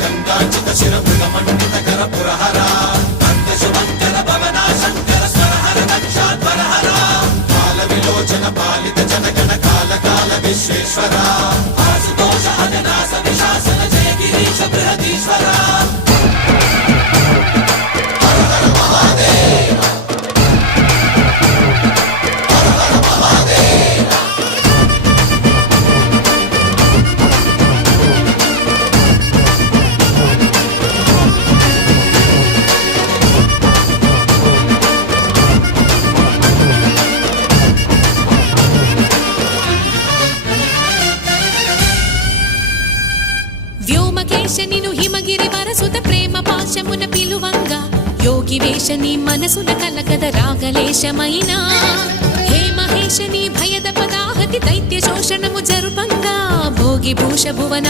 గంగాచిత శిర మృగమండిత కర పురహర నంద శుభంకర భవన శంకర స్వరహర దక్షాధ్వరహర కాల విలోచన పాలిత జనగణ కాల కాల విశ్వేశ్వర ఆశుతోష అజనాస విశాసన జయ గిరీశ బృహదీశ్వర వ్యోమకేశనిను హిమగిరి వరసుత ప్రేమ పాశమున పిలువంగా యోగి వేషని మనసున కలగద రాగలేశమైన హే మహేశని భయద పదాహతి దైత్య శోషణము జరుపంగా భోగి భూష భువన